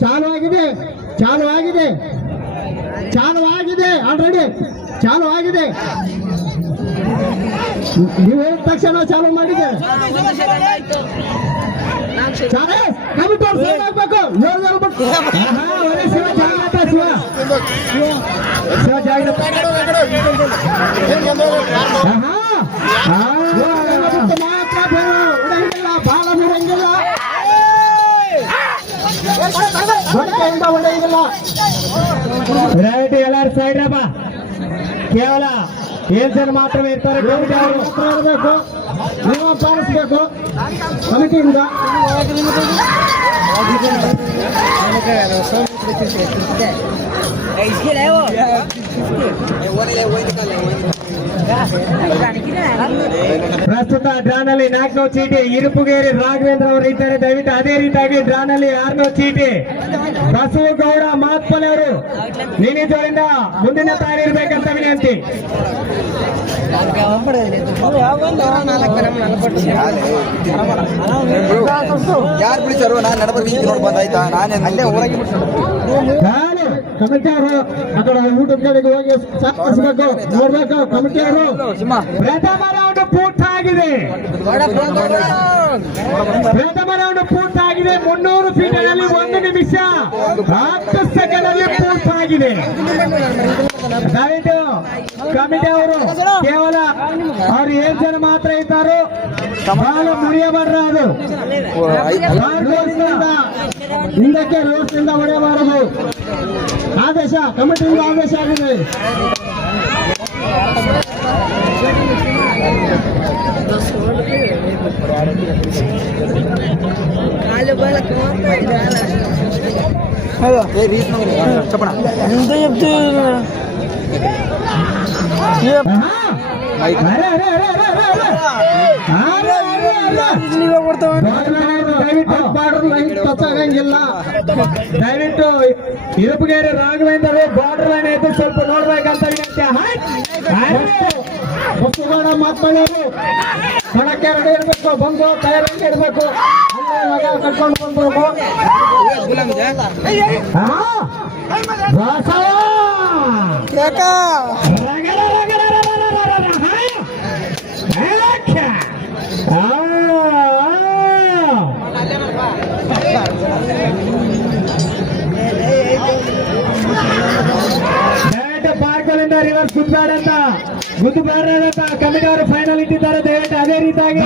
ಚಾಲು ಆಗಿದೆ ಚಾಲು ಆಗಿದೆ ಚಾಲು ಆಗಿದೆ ಆಲ್ರೆಡಿ ಚಾಲು ಆಗಿದೆ ನೀವು ಹೇಳಿದ ತಕ್ಷಣ ಚಾಲು ಮಾಡಿದ್ದೇವೆ ಚಾಲು ಕಮಿಟಿ ಅವ್ರು sign ಹಾಕ್ಬೇಕು ಏಳು ಜನ ಬಿಟ್ಟು. ಆಹಾ, ಒಳ್ಳೆ ಶಿವ ಜಾಗ್ರತೆ ಶಿವ ಶಿವ ಜಾಗ್ರತೆ ಆಹಾ. ಆ, ಏಳು ಜನ ಬಿಟ್ಟು ಮಾತ್ರ ಬೇಡ. ಉಡಂಗಿಲ್ಲ ಬಾಲ ಮುರಂಗಿಲ್ಲ ಹೊಟ್ಟೆಯಿಂದ ಹೊಡೆಯಂಗಿಲ್ಲ ರೈಟ್ ಎಲ್ಲರೂ ಸೈಡ್ ರಪ್ಪ. ಕೇವಲ ಏನ್ ಜನ ಮಾತ್ರವೇ ಇರ್ತಾರೆ ಇರಬೇಕು? ನಿಯಮ ಪಾಲಿಸಬೇಕು? ಕಮಿಟಿಯಿಂದ? ಪ್ರಸ್ತುತ ಡ್ರಾನಲ್ಲಿ ನಾಲ್ಕನೋ ಚೀಟಿ ಇರುಪುಗೇರಿ ರಾಘವೇಂದ್ರ ಅವರು ಇದ್ದಾರೆ. ದಯವಿಟ್ಟು ಅದೇ ರೀತಿಯಾಗಿ ಡ್ರಾನಲ್ಲಿ ಆರನೋ ಚೀಟಿ. ಬಸವಗೌಡ ಮಾತ್ಪಲೆ ಅವರು ನಿನ್ನಿದ್ದರಿಂದ ಮುಂದಿನ ತಾರಿರ್ಬೇಕಂತ ವಿನಂತಿ. ಯಾರು ಬಿಡಿಸಾರು ನಾನು ನಡಬರ್ ನೋಡಿ ಬಂದಾಯ್ತಾ ನಾನೇ ಅಲ್ಲೇ ನಾನು ಕಮಿಟಿ ಅವರು ಆ ಕಡೆ ಯೂಟ್ಯೂಬ್ ಕಡೆಗೆ ಹೋಗಿ ಸಾಕಿಸ್ಬೇಕು ನೋಡ್ಬೇಕು ಕಮಿಟಿ ಅವರು ಸಿಂಹ. ಪ್ರಥಮ ರೌಂಡ್ ಪೂರ್ತಾಗಿದೆ ಪ್ರಥಮ ರೌಂಡ್ ಪೂರ್ತಾಗಿದೆ ಮುನ್ನೂರು ಫೀಟ್ಗಳಲ್ಲಿ ಒಂದು ನಿಮಿಷ. ಹತ್ತು ಸೆಕೆಂಡ್ ಅಲ್ಲಿ ಪೂರ್ತಾಗಿದೆ ದಯವಿಟ್ಟು ಕಮಿಟಿ ಅವರು ಕೇವಲ ಅವ್ರು ಏಳು ಜನ ಮಾತ್ರ ಇದ್ದಾರೋ. ಬಹಳ ಮುರಿಯಬಾರ್ದು ಅದು. ಹಿಂದಕ್ಕೆ ರೋಡ್ನಿಂದ ಹೊಡೆಯಬಾರದು ಆದೇಶ ಕಮಿಟಿಯಿಂದ ಆದೇಶ ಆಗಿದೆ ఏ రీజన్ చెప్పనా ಅರೆ. ದಯವಿಟ್ಟು ಇರುಪುಗೇರಿ ರಾಘವೇಂದ್ರ ಬಾರ್ಡರ್ ಲೈನ್ ಐತೆ ಸ್ವಲ್ಪ ನೋಡ್ಬೇಕಂತ ಹೇಳ್ತೀಯ ಮಾತನಾಡೋರು ಹೊಣಕ್ಕೆ ರೆಡಿ ಇರಬೇಕು ಬಂದು ತಯಾರಿ ಇರಬೇಕು ಕಟ್ಕೊಂಡು ಬಂದ್ಬೇಕು ಆಹಾ. ಪಾರ್ಕಲಿಂದ ರಿವರ್ಸ್ ಗುದ್ದಾಡ ಅಂತ. ಗುದ್ದಬೇಡ ಅಂತ ಕಮಿಟಿ ಅವರು ಫೈನಲ್ ಇಟ್ಟಿದ್ದಾರೆ ದಯವಿಟ್ಟು ಅದೇ ರೀತಿಯಾಗಿ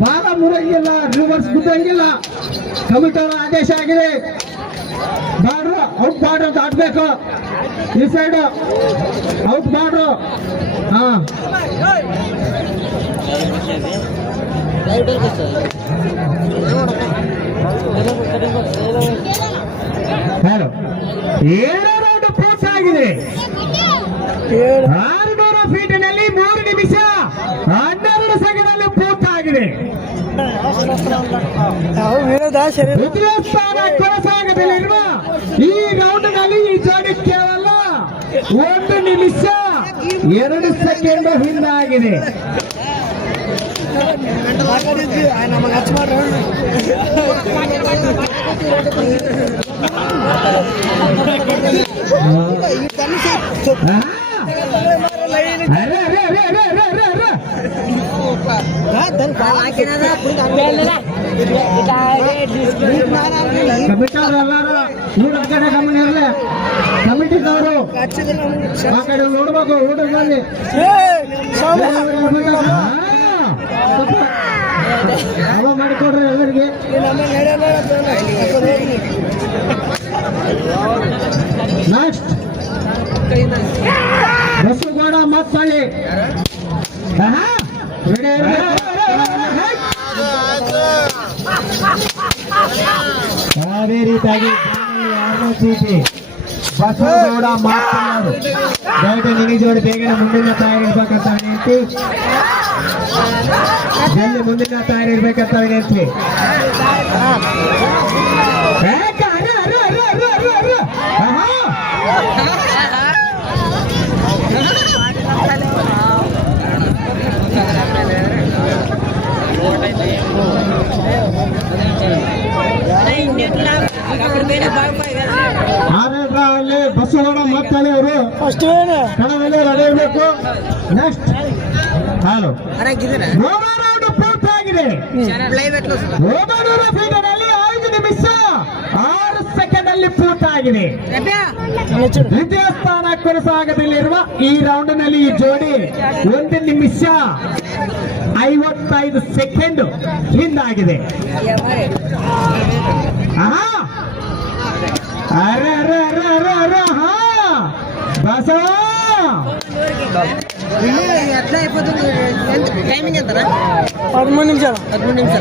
ಬಾಲ ಮುರಂಗಿಲ್ಲ ರಿವರ್ಸ್ ಗುದ್ದಂಗಿಲ್ಲ ಕಮಿಟಿ ಅವರ ಆದೇಶ ಆಗಿದೆ. ಬಾಡ್ರು ಔಟ್ ಅಂತ ಆಡ್ಬೇಕು ಈ ಸೈಡ್ ಔಟ್ ಬಾಡ್ರು ಹಾ. ಹಲೋ ಏಳು ರೌಂಡ್ ಪೂರ್ತಿಯಾಗಿದೆ ಆರುನೂರು ಫೀಟಿನಲ್ಲಿ ಮೂರು ನಿಮಿಷ ಹನ್ನೆರಡು ಸೆಕೆಂಡ್ ಪೂರ್ತಿಯಾಗಿದೆ ಆಗಿದೆ ಸ್ಥಾನ ಕೊನಸಾಗದಲ್ಲಿರುವ ಈ ರೌಂಡ್ನಲ್ಲಿ ಈ ಜೋಡಿ ಕೇವಲ ಒಂದು ನಿಮಿಷ ಎರಡು ಸೆಕೆಂಡ್ ಹಿಂದಾಗಿದೆ ಆ? ಅರೆ, ಅರೆ, ಅರೆ, ಅರೆ, ಅರೆ, ಅರೆ, ಅರೆ. ಕಮಿಟಿ ಅವರು ಎಲ್ಲಾರು ಇವ್ರ ಕಡೆ ಗಮನ ಇರಲಿ ಕಮಿಟಿದವರು ಆ ಕಡೆ ನೋಡ್ಬೇಕು ಊಟದಲ್ಲಿ ಅವ ಮಾಡಿಕೊಡ್ರಿ ಎಲ್ಲರಿಗೆ ನೆಕ್ಸ್ಟ್ ಬಸವಗೌಡ ಮತ್ತಳ್ಳಿ ಆಹಾ. ರೆಡಿ ಅದೇ ರೀತಿಯಾಗಿ ಯಾರನ್ನೋ ಚೀಟಿ ಬಸವಗೌಡ ಮಾತನಾಡು ದಯವಿಟ್ಟು ನಿನಗೆ ಜೋಡಿ ಬೇಗನೆ ಮುಂದಿನ ತಯಾರಿ ಇರ್ಬೇಕಂತ ವಿನಂತಿ ಜಲ್ದಿ ಮುಂದಿನ ತಯಾರಿ ಇರ್ಬೇಕಂತ ವಿನಂತಿ ಏಕ, ಅರೆ, ಅರೆ, ಅರೆ, ಅರೆ, ಅರೆ, ಅರೆ. ಆಹಾ. ಆರೇದ್ರಲ್ಲಿ ಬಸವಣ್ಣ ಮಾತಾಡಿಯವರು ಕಣದಲ್ಲಿ ನಡೆಯಬೇಕು. ಇರಬೇಕು ನೆಕ್ಸ್ಟ್ ಹಲೋ ನಿಮಿಷ ಆರು ಅಲ್ಲಿ ಪೂರ್ತಿಯಾಗಿದೆ ದ್ವಿತೀಯ ಸ್ಥಾನ ಕೊನಸಾಗದಲ್ಲಿರುವ ಈ ರೌಂಡ್ನಲ್ಲಿ ಈ ಜೋಡಿ ಒಂದು ನಿಮಿಷ ಐವತ್ತೈದು ಸೆಕೆಂಡ್ ಹಿಂದಾಗಿದೆ. ಅರೆ ಅರೆ ಅರೆ ಅರೆ ಅರೆ ಹಾ ಬಸವ! ಟೈಮಿಂಗ್ ನಿಮಿಷ ಹದಿಮೂರು ನಿಮಿಷ ಹದಿಮೂರು ನಿಮಿಷ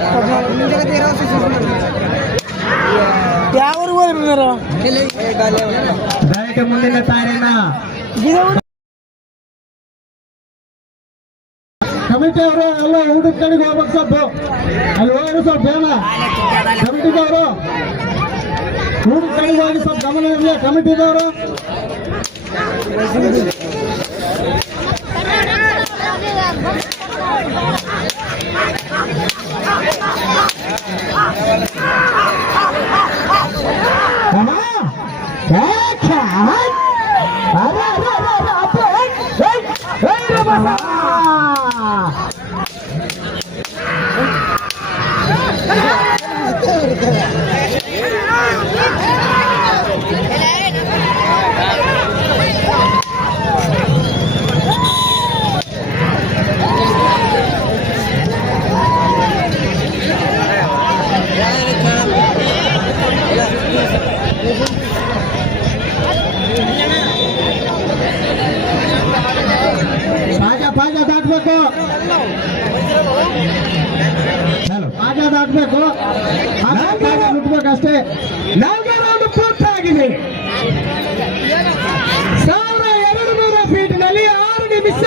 ಯಾವ ಊರಿಗೆ ಹೋದ್ರಿ ನೀವು ದಯವಿಟ್ಟು ಮುಂದಿನ ತಾರೀನ ಕಮಿಟಿ ಅವರು ಎಲ್ಲ ಊಟದ ಕಡೆಗೆ ಹೋಗ್ಬೇಕು ಸ್ವಲ್ಪ ಅಲ್ಲಿ ಹೋಗಿ ಸ್ವಲ್ಪ ಬೇಡ ಕಮಿಟಿದವರು ಊಟದ ಕಡೆಗೆ ಹೋಗಿ ಸ್ವಲ್ಪ ಗಮನ ಇರಲಿ ಕಮಿಟಿದವರು ಪಾಜ ಪಾಜ ಬಿಟ್ಬೇಕು ಅಷ್ಟೇ ನಾಲ್ಕು ರೌಂಡ್ ಪೂರ್ತಿಯಾಗಿದೆ. ಸಾವಿರ ಎರಡು ನೂರ ಫೀಟ್ನಲ್ಲಿ ಆರು ನಿಮಿಷ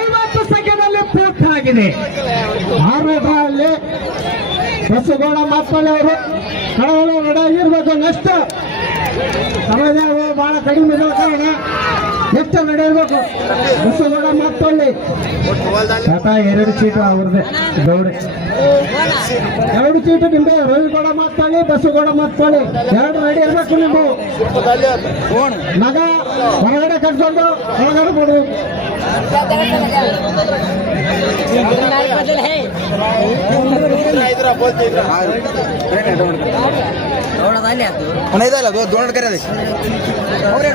ಐವತ್ತು ಸೆಕೆಂಡ್ ಅಲ್ಲಿ ಪೂರ್ತಿಯಾಗಿದೆ. ಆರು ಅಲ್ಲಿ ಬಸ್ಸುಗೌಡ ಮಾತ್ಕೊಳ್ಳಿ ಅವರು ಕಳವಳ ನಡೆಯಿರ್ಬೇಕು ನೆಕ್ಸ್ಟ್ ಸಮಯ ಬಹಳ ಕಡಿಮೆ ಇರೋ ಕಾರಣ. ಎಷ್ಟು ನಡೆಯಬೇಕು. ಬಸ್ಸುಗೌಡ ಮಾತ್ಕೊಳ್ಳಿ ಟಾಟಾ ಎರಡು ಚೀಟು ಅವ್ರದ್ದೇ. ಗೌಡೆ. ಎರಡು ಚೀಟು ನಿಮ್ದು. ರವಿಗೌಡ ಗೌಡ ಮಾತ್ಕೊಳ್ಳಿ ಬಸ್ಸು ಗೌಡ ಮಾತ್ಕೊಳ್ಳಿ ಎರಡು ರೆಡಿ ಇರ್ಬೇಕು ನೀವು ಮಗ ಹೊರಗಡೆ ಕಟ್ಕೊಂಡು ಹೊರಗಡೆ ಕೊಡು ಅದು ಅಣ್ಣ ಇದಲ್ಲ ಅದು. ದೋಣ ಕರೆ ಅವ್ರೇ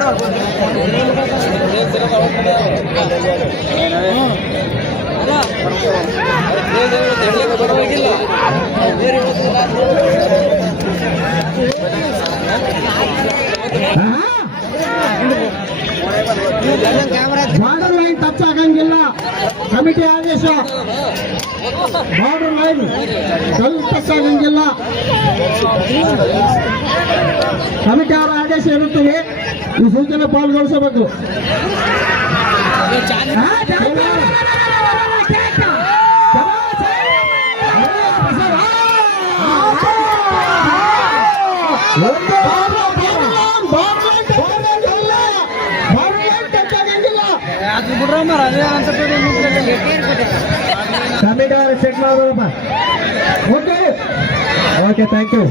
ಬಾರ್ಡರ್ ಲೈನ್ ಟಚ್ ಆಗಂಗಿಲ್ಲ ಕಮಿಟಿ ಆದೇಶ ಬಾರ್ಡರ್ ಲೈನ್ ಸ್ವಲ್ಪ ಆಗಂಗಿಲ್ಲ ಕಮಿಟಿ ಅವರ ಆದೇಶ ಇರುತ್ತದೆ ಈ ಸೂಚನೆ ಪಾಲ್ಗೊಳಿಸಬೇಕು ಕಮಿಟಿ కమిటీ వారి set okay okay thank you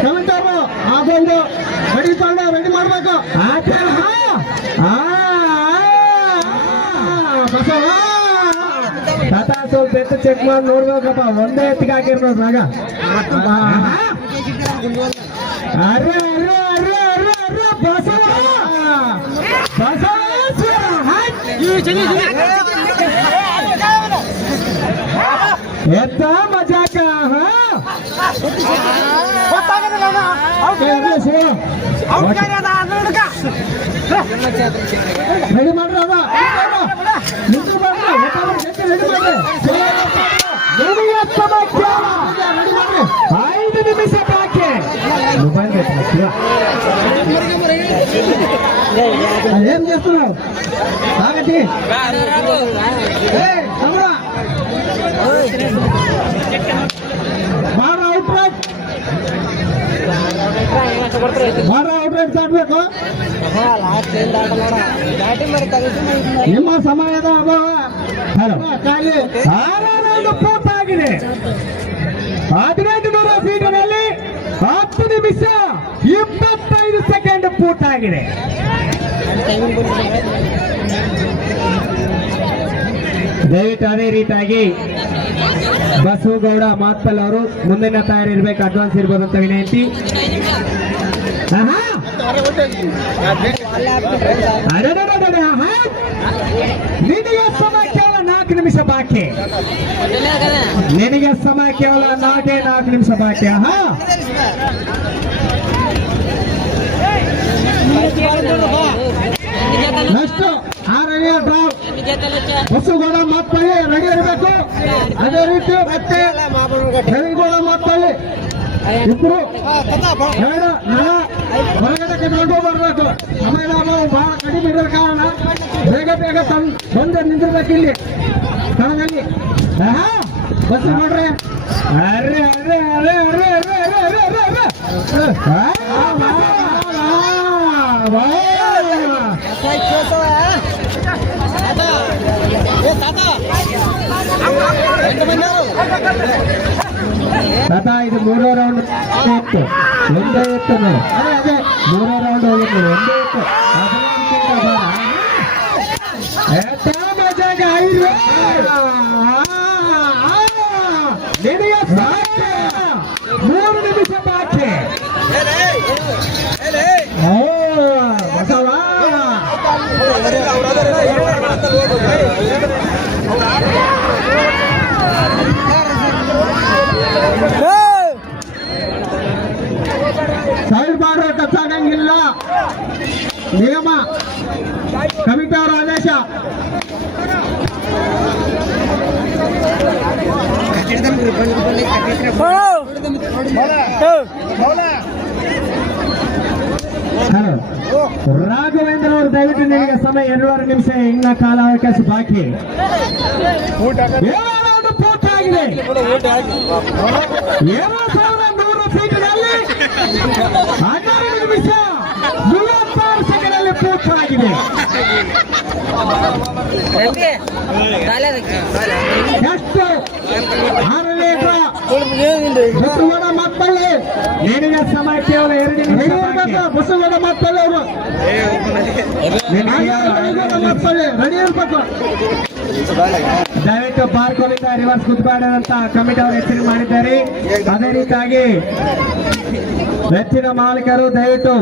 ಕಮೆಂಟರು ಅದೊಂದು ರೆಡಿ ತಗೊಂಡು ರೆಡಿ ಮಾಡ್ಬೇಕು ಆಚೆ, ಹಾ. ಆ, ಆ, ಬಸವ. ತಾತ ಸ್ವಲ್ಪ ಎತ್ತು ಚೆಕ್ ಮಾಡಿ ನೋಡ್ಬೇಕಪ್ಪ ಒಂದೇ ಎತ್ತಿಗೆ ಹಾಕಿರ್ಬೋದು ಆಗ ಅರೆ ಅರೆ ಅರೆ ಅರೆ ಅರೆ ಬಸವ ಹಟ್. ಎತ್ತ ಮಜಾಕ ಹಾ ರೆಡಿ ಮಾಡ್ರಿ ಅದ ನಿಂತು ಮಾಡ್ರಿ ರೆಡಿ ಮಾಡ್ರಿ మొబైల్ పెట్టినట్టుగా ఏం చేస్తున్నావు ఆగటి బాగా అవుట్ రైట్ ನಿಮ್ಮ ಸಮಯದ ಅಭಾವ ಸಾವಿರದ ಇಪ್ಪತ್ತಾಗಿದೆ ಹದಿನೈದು ನೂರ ಸೀಟಿನಲ್ಲಿ ಹತ್ತು ನಿಮಿಷ ಇಪ್ಪತ್ತೈದು ಸೆಕೆಂಡ್ ಪೂರ್ತ ಆಗಿದೆ ದಯವಿಟ್ಟು ಅದೇ ರೀತಿಯಾಗಿ ಬಸವಗೌಡ, ಮಾತ್ಪಲ್ ಅವರು ಮುಂದಿನ ತಯಾರಿರ್ಬೇಕು ಅಡ್ವಾನ್ಸ್ ಇರ್ಬೋದು ಅಂತ ವಿನಂತಿ! ನಿನಗೆ ಸಮಯ ನಾಲ್ಕು ನಿಮಿಷ ಬಾಕಿ. ನಿನಗೆ ಸಮಯ ಕೇವಲ ನಾಲ್ಕೇ ನಾಲ್ಕು ನಿಮಿಷ ಬಾಕಿ ಹಾ ನೆಕ್ಸ್ಟ್ ಆರನೇ ಡ್ರಾವ್ ಬಸ್ಸುಗೌಡ ಮಾತ್ರ ರೆಡಿ ಇರಬೇಕು? ಅದೇ ರೀತಿ ಮತ್ತೆ ರವಿಗೌಡ ಮಾತ್ಪಳ್ಳಿ ಇಬ್ರು ಎರಡು ನಲ ಹೊರಗಡೆ ಕಟ್ಕೊಂಡು ಬರ್ಬೇಕು. ಸಮಯ ನಾವು ಬಹಳ ಕಡಿಮೆ ಇರೋ ಕಾರಣ ಬೇಗ ಬೇಗ ತಂದು ನಿಂದಿರ್ಬೇಕು ಇಲ್ಲಿ. ಸ್ಥಳದಲ್ಲಿ ಬಸ್ ನೋಡ್ರಿ. ಅರೆ ಅರೆ ಅರೆ ಅರೆ ಅರೆ ಅರೆ ಅರೆ ಅರೆ ಇದು ಮೂರೋ ರೌಂಡ್ ಇತ್ತು ಒಂದೇ ಇತ್ತು ನೋಡಿ. ಅದೇ ಅದೇ. ಮೂರೋ ರೌಂಡ್ ಹೋಗಿತ್ತು ಒಂದೇ ಇತ್ತು நிலைய மூணு நிமிஷம் ஆச்சு செயல்பாடு நியமா கமிட்டாரா ರಾಘವೇಂದ್ರ ಅವರು ದಯವಿಟ್ಟು ನಿಮಗೆ ಸಮಯ ಎರಡೂವರೆ ನಿಮಿಷ ಇನ್ನ ಕಾಲಾವಕಾಶ ಬಾಕಿ ಏಳು round ಪೂರ್ತಿಯಾಗಿದೆ ಏಳು ಸಾವಿರದ ನೂರು ಫೀಟ್ನಲ್ಲಿ ಹನ್ನೆರಡು ನಿಮಿಷ ಮೂವತ್ತಾರು ಪೂರ್ತಿಯಾಗಿದೆ ಎಷ್ಟು ಆರನೇ ಬಸವಗೌಡ ಮಕ್ಕಳೇ ನಿನಗೆ ಸಮಯ ಕೇವಲ ಎರಡು ನಿಮಿಷ ಬಸವನ ಮಕ್ಕಳು ಅವರು. ಮಕ್ಕಳು ರೆಡಿ ಇರ್ಬೇಕು. ದಯವಿಟ್ಟು ರಿವರ್ಸ್ ಕುತ್ಬೇಡ ಅಂತ ಕಮಿಟಿ ಅವರು ಎಚ್ಚರಿಕೆ ಮಾಡಿದ್ದಾರೆ. ಅದೇ ರೀತಿಯಾಗಿ ಹೆಚ್ಚಿನ ಮಾಲೀಕರು ದಯವಿಟ್ಟು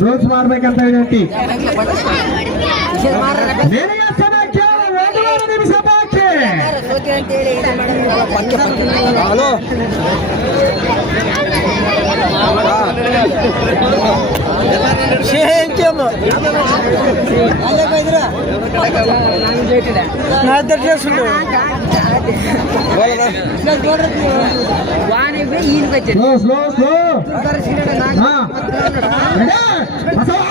ರೂಲ್ಸ್ ಮಾಡ್ಬೇಕಂತ ಹೇಳಿ ಹಲೋ. ಸ್ಲೋ అసలు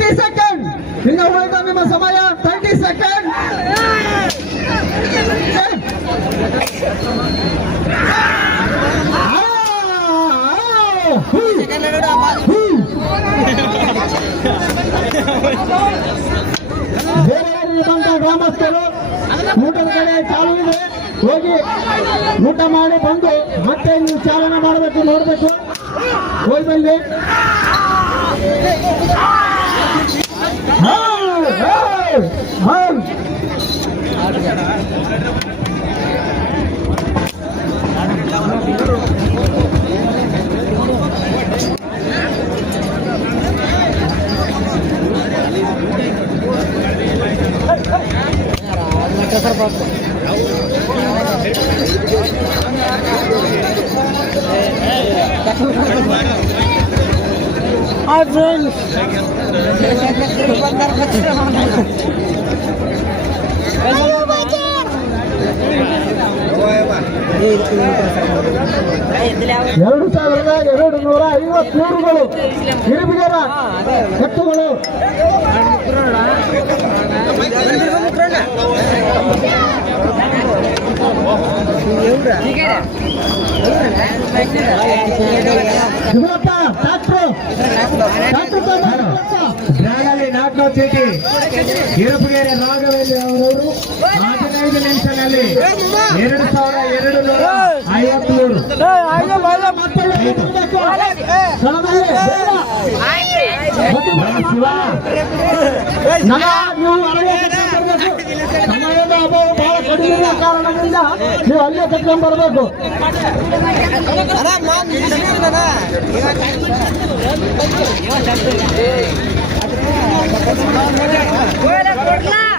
ತರ್ಟಿ ಸೆಕೆಂಡ್ ಇನ್ನು ಉಳಿದ ನಿಮ್ಮ ಸಮಯ ತರ್ಟಿ ಸೆಕೆಂಡ್ ಗ್ರಾಮಸ್ಥರು ಊಟದ ಕಡೆ ಚಾಲು ಇದೆ ಹೋಗಿ ಊಟ ಮಾಡಿ ಬಂದು ಮತ್ತೆ ನೀವು ಚಾಲನೆ ಮಾಡಬೇಕು ನೋಡಬೇಕು ಹೋಗಿ ಬಂದು ಎರಡು ಸಾವಿರದ ಎರಡು ನೂರ ಐವತ್ಮೂರುಗಳು. ಹಿರಿಬಿಗರ ಕಟ್ಟುಗಳು. ಡಾಕ್ಟ್ರು. ಡಾಕ್ಟ್ರು ನಾಲ್ಕನೇ ಇರುಪುಗೆರೆ ರಾಘವೇಂದ್ರ ಅವರವರು ಹದಿನೈದು ನಿಮಿಷದಲ್ಲಿ ಎರಡು ಸಾವಿರ ಎರಡು ನೂರ ಐವತ್ಮೂರು. ಸಮಯದ ಕಾರಣದಿಂದ ನೀವು ಅಲ್ಲೇ ಕರ್ಕೊಂಡ್ ಬರಬೇಕು ¡Fuera por la!